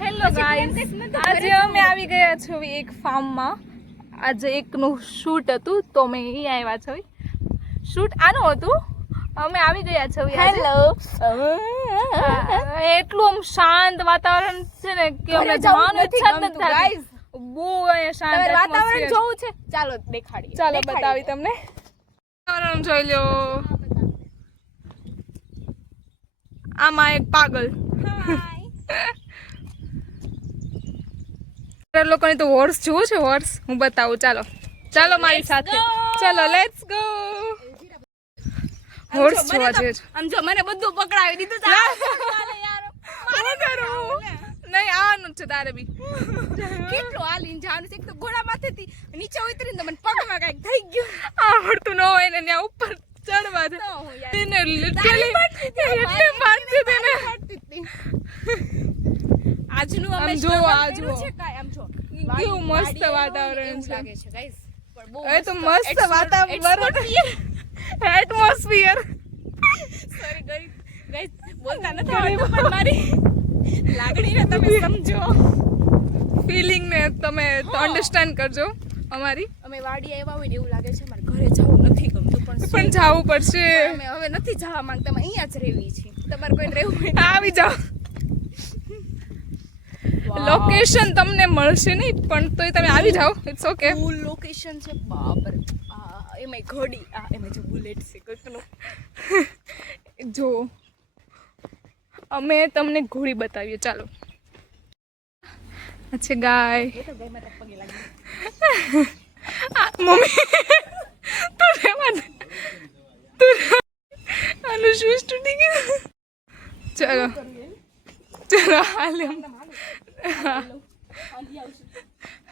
Hello guys, આજે અમે આવી ગયા છો એક ફાર્મમાં. આજે એકનું શૂટ હતું તો અમે અહીં આવ્યા છો. શૂટ આનું હતું, અમે આવી ગયા છો. હેલો. એટલું આમ શાંત વાતાવરણ છે ને કે અમે જવાનું ઈચ્છા જ નથી ગાઈસ. બહુ અહીંયા શાંત વાતાવરણ જોવું છે. ચાલો દેખાડીએ. ચાલો બતાવી તમને વાતાવરણ જોઈ લો. આમાં એક પાગલ લોકોને તો હોર્સ જોવું છે. હોર્સ હું બતાવું. ચાલો ચાલો મારી સાથે. ચાલો લેટ્સ ગો. હોર્સ જોવા જોઈએ છે. આમ જો મને બધું પકડાવી દીધું છે. મારે કરું નહીં, આવવાનું છે તારે બી. કેટલું હાલીને જવાનું છે. એક તો ઘોડા માથેથી નીચે ઉતરીને તો મને પગમાં કઈક થઈ ગયું. આવડતું ન હોય ને ત્યાં ઉપર ચડવા દે તેને લિટરલી એટલે મારતી તેને. આજનું અમે આમ જો આજુ છે કાઈ આમ જો કેવું મસ્ત વાતાવરણ છે. લાગે છે ગાઈસ. પણ બહુ એ તો મસ્ત વાતાવરણ એટમોસ્ફિયર. સોરી ગાઈસ બોલતા નથી આવડતું પણ મારી લાગણીને તમે સમજો, ફિલિંગ ને તમે અન્ડરસ્ટેન્ડ કરજો અમારી. અમે વાડી આવ્યા હોય ને એવું લાગે છે મારે ઘરે જવું નથી ગમતું પણ જવું પડશે. અમે હવે નથી જવા માંગતા, અમે અહીંયા જ રહેવી છે. તમારે કોઈ રહેવું હોય આવી જાઓ. લોકેશન તમને મળશે નહીં પણ તોય તમે આવી જાઓ. It's okay. ફૂલ લોકેશન છે. બાપરે એમાં ઘોડી એમાં જો બુલેટ છે કોઈકનો. જો અમે તમને ઘોડી બતાવીએ. ચાલો. અચ્છા ગાય. મમ્મી તું રહેવા દે. આનું શૂઝ તૂટી ગયું. ચાલો ચાલો હાલે.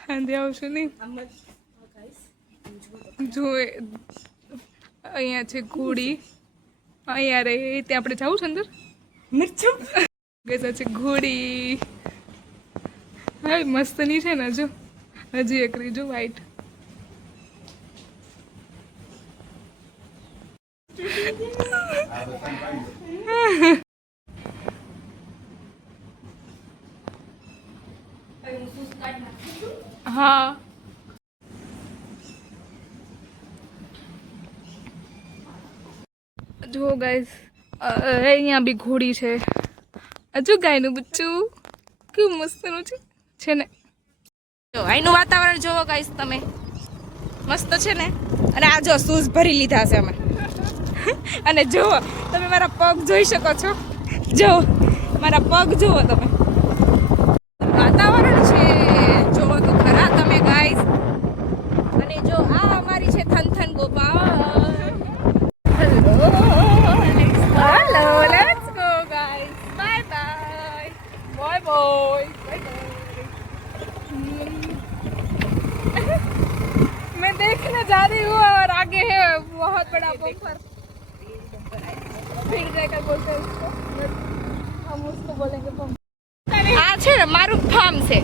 હાંધી આવશું નહીં. જો અહીંયા છે ઘોડી. અહીંયા રહે ત્યાં આપણે જવું છે અંદર. ગેસા છે ઘોડી. હા મસ્તની છે ને. જો હજી એક રહી જો વ્હાઈટ. હા જો ગાઈસ અહીંયા બી ઘોડી છે. હજુ ગાયનું બચ્ચું કેવું મસ્તનું છે ને. જો અહીંનું વાતાવરણ જોવો ગાઈસ તમે. મસ્ત છે ને. અને આ જો શૂઝ ભરી લીધા છે અમે. અને જુઓ તમે મારા પગ જોઈ શકો છો. જો મારા પગ જુઓ તમે. વાતાવરણ છે જોવો તો ખરા તમે ગાઈસ. અને જો આ અમારી છે Thanthan Gopal. Hello let's go guys. Bye bye. Bye bye. मैं देखने जा रही हूँ और आगे है बहुत बड़ा बम्पर. फिर जाकर बोलते हैं उसको, हम उसको बोलेंगे बम्पर. આ છે ને મારું ફાર્મ છે.